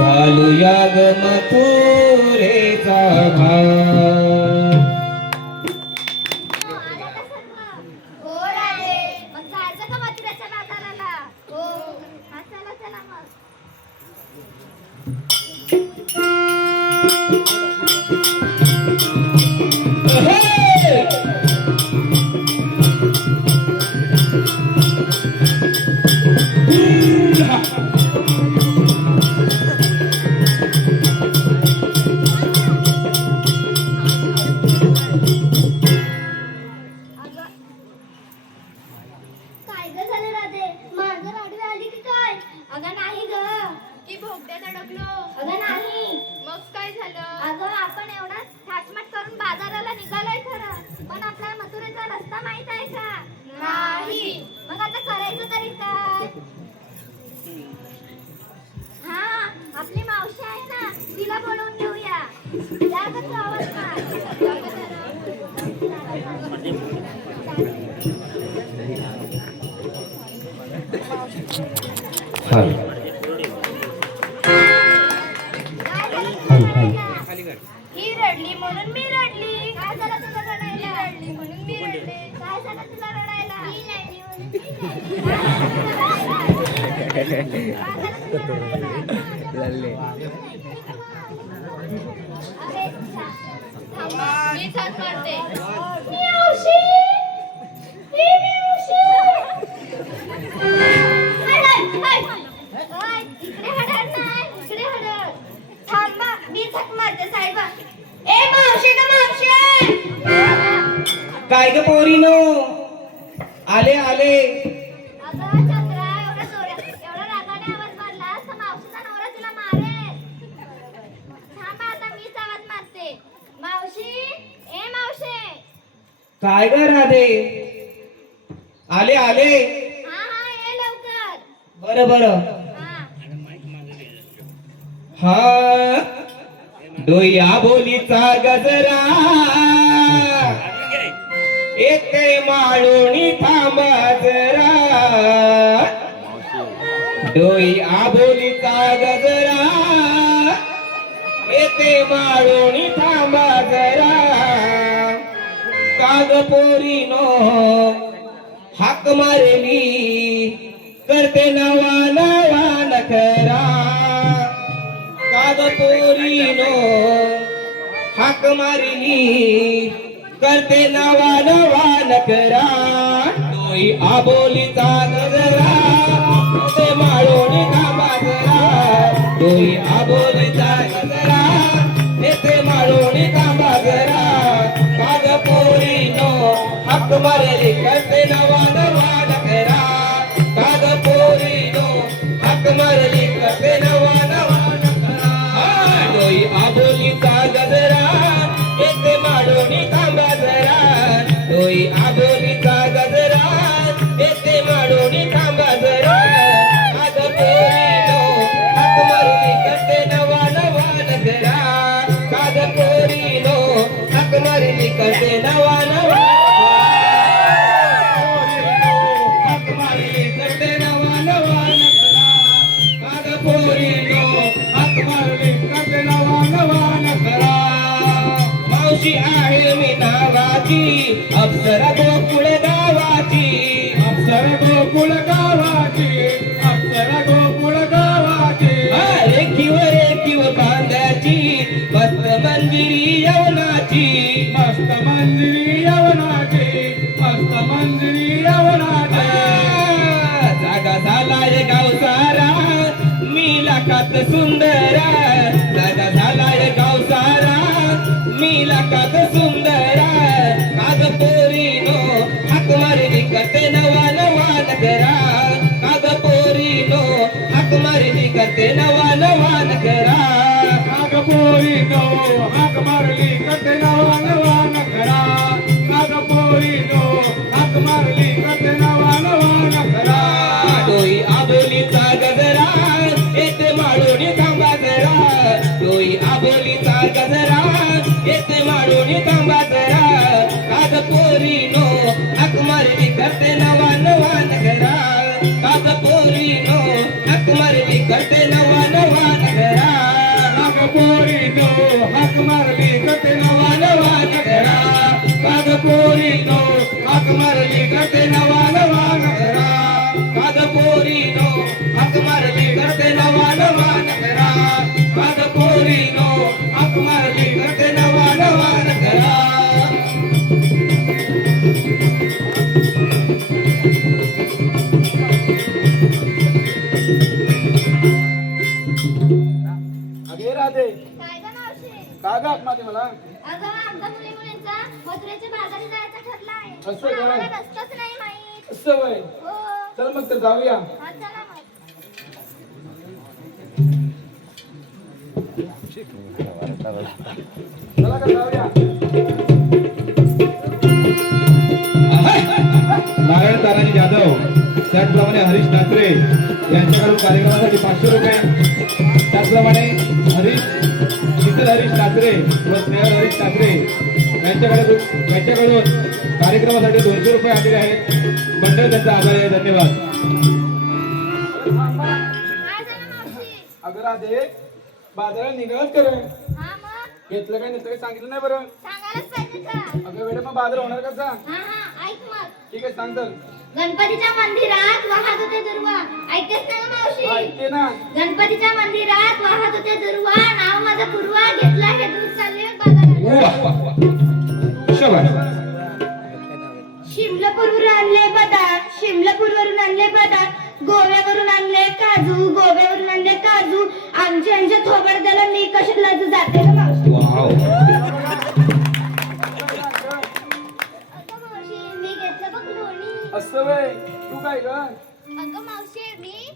चालूया ग मथुरेचा भाग. हो राजे, मग जायचं का मथुरेच्या बाजाराला? हो, हा चला चला मग. काय ग झालं राधे? मांजर आडवी आली की काय? अगं नाही ग, की भोगद्यात अडकलो. अगं नाही. मग काय झालं? अगं आपण एवढा थाटमाट करून बाजाराला निघालोय खरं, पण आपल्याला मथुरेचा रस्ता माहित आहे का? नाही. मग आता करायचं तरी काय? हा, आपली मावशी आहे ना, तिला बोलवून घेऊया. जा गं तू आवाज मार. जा गं जरा. हा काय झालं? ही रडली म्हणून मी रडली. काय झालं तुला रडायला? ही रडली म्हणून मी रडले. काय झालं तुला रडायला? ही रडली म्हणून थांबा, मी साथ करते. मी झक मारते साहेबा. ए मावशी ग मावशी. काय ग पोरीनो, आले आले. अगं चंद्रा, एवढा रागाने आवाज मारलास तर मावशीचा नवरा तुला मारेल. थांबा, आता मीच आवाज मारते. मावशी, ए मावशी. काय ग राधे, आले आले. हा हा, ये लवकर. बर बर. हा, हा, डोया बोलीचा गजरा, एक माळोणी थांबा जरा. डोई आबोलीचा गजरा, येते माळोणी थांबा जरा. काग पोरीनो हाक मारली, करते नवा नवा नखरा. काग पोरीनो हाक मारली, करते नवा नवा नखरा. डोई आबोलीचा गजरा, ते माळोणी थांबा जरा. डोई आबोलीचा गजरा, ते माळोणी थांबा जरा. काग पोरीनो हाक मारली, करते नवा नवा नखरा. काग पोरीनो हाक मारली, करते नवा नवा नखरा. डोई आबोलीचा गजरा, येते माळोणी थांबा जरा. डोई आबोलीचा गजरा, येते माळोणी थांबा जरा. काग पोरीनो हाक मारली, करते नवा नवा नखरा. काग पोरीनो हाक मारली, करते नवा नवा मावशी आहे मी नावाची, अप्सरा गोकुळ गावाची. अप्सरा गोकुळ गावाची, अप्सरा गोकुळ गावाची. रेखीव बांधाची, मस्त मंदिरी यवनाची. मस्त मंदिरी यवनाची, मस्त मंदिरी यवनाची. जागा झालाय गाव सारा, मी लाखात सुंदरा. जागा झालाय गाव सारा, मी लाखात सुंदरा. काग पोरीनो हाक मारली, करते नवा नवा नखरा. काग पोरीनो हाक मारली, करते नवा नवा नखरा. काग पोरीनो हाक मारली, करते नवा नवा नखरा. काग पोरीनो हाक मारली, करते नवा नवा नखरा. डोई आबोलीचा गजरा, येते माळोणी थांबा जरा. डोई आबोलीचा गजरा, येते माळोणी थांबा जरा. काग पोरीनो हाक मारली, करते नवा नवा नखरा. काग पोरीनो हाक मारली, करते नवा नवा नखरा. करते नवा नवा नखरा काग पोरीनो हाक मारली करते नवा नवा नखरा काग पोरीनो हाक मारली करते नवा नवा नखरा अगे राधे काय ग मावशी का ग आत्माते मला अगं आमचा मुलींचा मथुरेच्या बाजारी जायचं ठरलं आहे असं पण का? आम्हाला रस्ताच नाही माहित सवय हो चल मग तर जाऊया हा चला मग चला का जाऊया नारायण तानाजी जाधव त्याचप्रमाणे हरीश ठाकरे यांच्याकडून कार्यक्रमासाठी 500 रुपये त्याचप्रमाणे शीतल हरीश ठाकरे व स्नेहल हरीश ठाकरे यांच्याकडून कार्यक्रमासाठी 200 रुपये आलेले आहेत. मंडळ त्यांचा आभारी आहे. धन्यवाद. काय झालं मावशी अगं राधे बाजारात निघालच कर हा मग घेतलं काय नसलं काय सांगितलं नाही बरं सांगायलाच पाहिजे का अगं वेळे मग बाजार होणार कसा हा हा ऐक मग ठीक आहे सांग तर गणपतीच्या मंदिरात वाहत होते दुर्वा ऐकतेस ना ग मावशी ऐकते ना गणपतीच्या मंदिरात वाहत होते दुर्वा नाव माझं पूर्वा घेतला हे दूध चालले बाजारात वाह, वाह, वाह. शाबास. शिमलापूरवरून आणले बदाम शिमलापूरवरून आणले बदाम गोव्यावरून आणले काजू गोव्यावरून आणले काजू आमच्या थोबडद्याला मी कशाला जाते का मावशी वाव. अगं मावशी मी घेतलं बघ लोणी असं वय तू काय ग अगं मावशी मी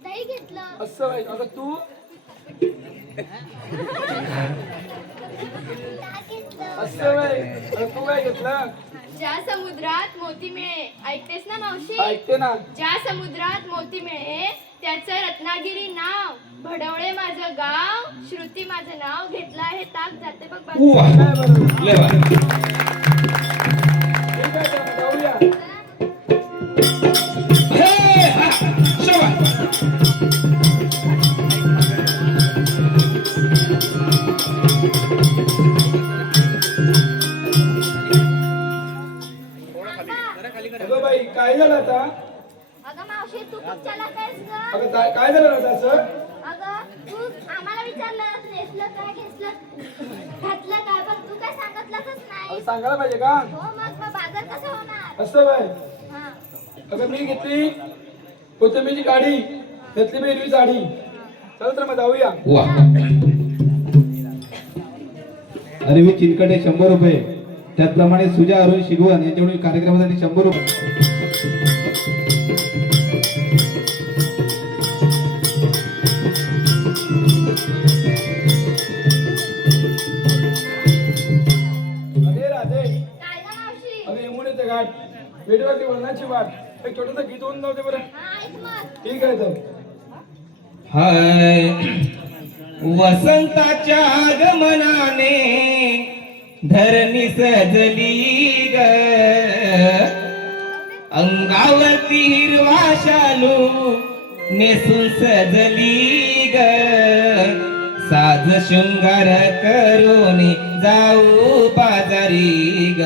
दही घेतलं असं वय अगं तू ताक घेतलं असं वय अगं तू काय घेतलं ज्या समुद्रात मोती मिळे ऐकतेस ना मावशी ऐकते ना ज्या समुद्रात मोती मिळे त्याचं रत्नागिरी नाव भडवळे माझं गाव श्रुती माझं नाव घेतलं आहे ताक जाते बघ बाजूला. वाह. काय बरं लय भारी. ठीक आहे तर जाऊया हे, हा, शाबास. अगं बाई काय झालं आता अगं मावशी तू खूप चालाक आहेस ग अगं काय झालं आता असं अगं तू आम्हाला विचारलं नेसलं काय घेतलं घातलं काय पण तू काय सांगितलंच अगं नाही सांगायला पाहिजे का हो मग बाजार कसं होणार असं वय हा अगं मी घेतली कोथिंबीरची गाडी घेतली मी हिरवी साडी चल तर मग जाऊया वाह. अरविंद चिनकटे 100 रुपये त्याचप्रमाणे सुजा अरुण शिगवण यांच्याकडून कार्यक्रमासाठी 100 रुपये. अरे राधे काय ग मावशी अगं यमुनेचं घाट वेडवरती वळणाची वाट एक छोटंसं गीत होऊन जाऊ दे बरं हा ऐक मग ठीक आहे तर हाय वसंताच्या आगमनाने धरणी सजली ग अंगावरती हिरवा शालू नेसून सजली ग साज शृंगार करून जाऊ बाजारी ग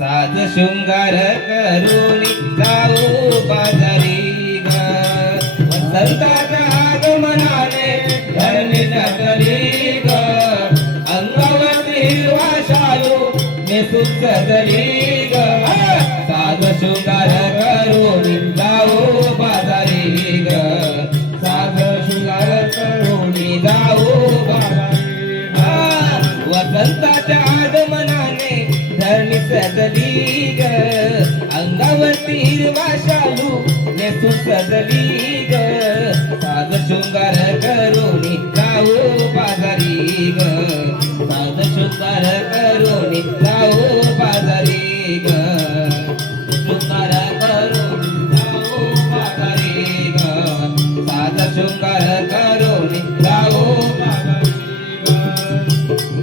साज शृंगार करून जाऊ बाजारी ग वसंताच्या आगमनाने धरणी सजली ग अंगावरती हिरवा शालू नेसून सजली ग साज शृंगार करून जाऊ बाजारी ग साज शृंगार करून जाऊ बाजारी वसंताच्या आगमनाने धरणी सजली ग अंगावरती हिरवा शालू नेसून सजली ग साज शृंगार करून जाऊ बाजारी ग साज शृंगार करून जाऊ बाजारी ग शृंगार करून जाऊ बाजारी ग साज शृंगार करून जाऊ बाजारी ग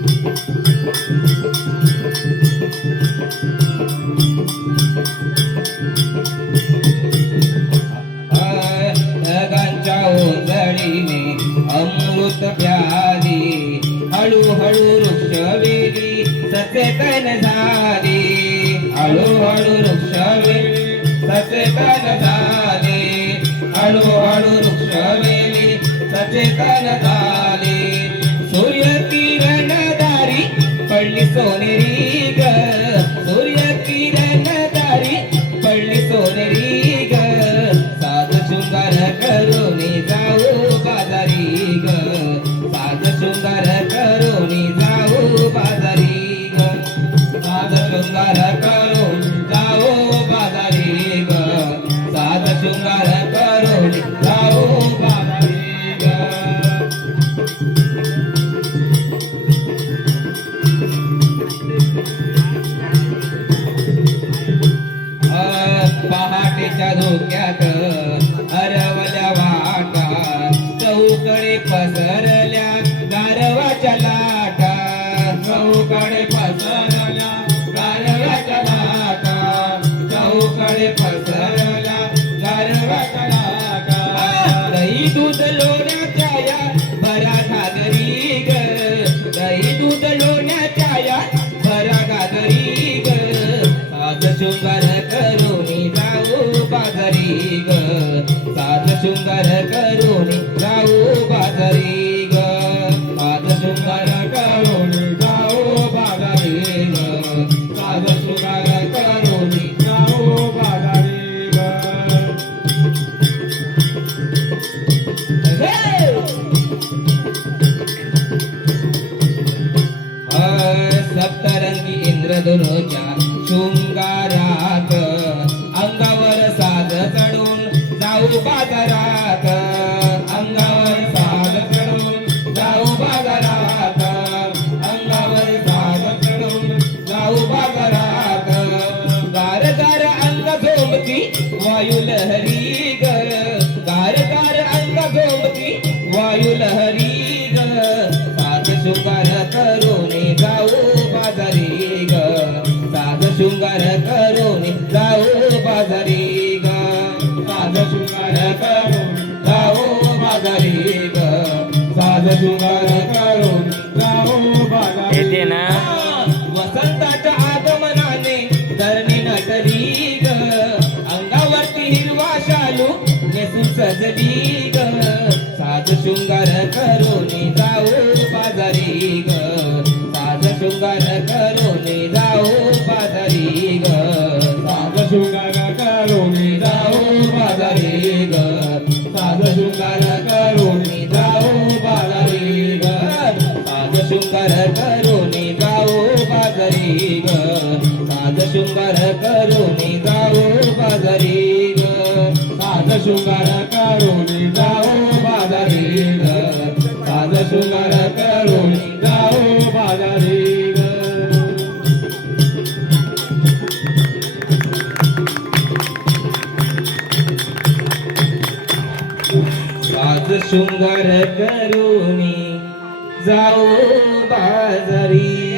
ढगांच्या ओझडीने अमृत प्यारी हळूहळू वृक्ष वेली सचेतन झाली हळूहळू वृक्ष तन झाले सूर्य किरणदारी पडली सोनेरी ग सूर्य किरणदारी पडली सोनेरी ग साज शृंगार करून जाऊ बाजारी ग साज शृंगार करून जाऊ बाजारी ग साज शृंगार करून जाऊ बाजारी ग साज शृंगार करून जाऊ बाजारी ग पहाटेच्या धोक्यात हरवल्या वाटा चौकडे पसरल्या गारवाच्या लाटा चौकडे पसरल्या गारवाच्या लाटा चौकडे पसरल्या गारवाच्या लाटा दही दूध लोण्याच्या या भरा घागरी ग दही दूध लोण्याच्या या भरा घागरी ग साज शृंगार करून जाऊ बाजारी ग साज शृंगार करून जाऊ बाजारी ग साज शृंगार करून जाऊ बाजारी ग साज शृंगार करून जाऊ बाजारी ग सप्तरंगी इंद्रधनुच्या शृंगारात अंगावर साज चढून जाऊ बाजारात अंगावर साज चढून जाऊ बाजारात अंगावर साज चढून जाऊ बाजारात गार गार अंग झोंबती वायू लहरी ग गार गार अंग झोंबती वायू लहरी ग साज शृंगार करून जाऊ बाजारी ग साज शृंगार करून जाऊ बाजारी ग साज शृंगार करून जाऊ बाजारी ग साज शृंगार करून जाऊ बाजारी येते ना वसंताच्या आगमनाने धरणी नटली ग अंगावरती हिरवा शालू नेसून सजली ग साज शृंगार करून जाऊ बाजारी ग साज शृंगार करून जाऊ बाजारी ग साज शृंगार करून जाऊ बाजारी ग साज शृंगार करून जाऊ बाजारी ग साज शृंगार करून जाऊ बाजारी ग साज शृंगार करून जाऊ बाजारी ग साज शृंगार करून जाऊ बाजारी ग साज शृंगार करून जाऊ बाजारी ग साज शृंगार करून जाऊ बाजारी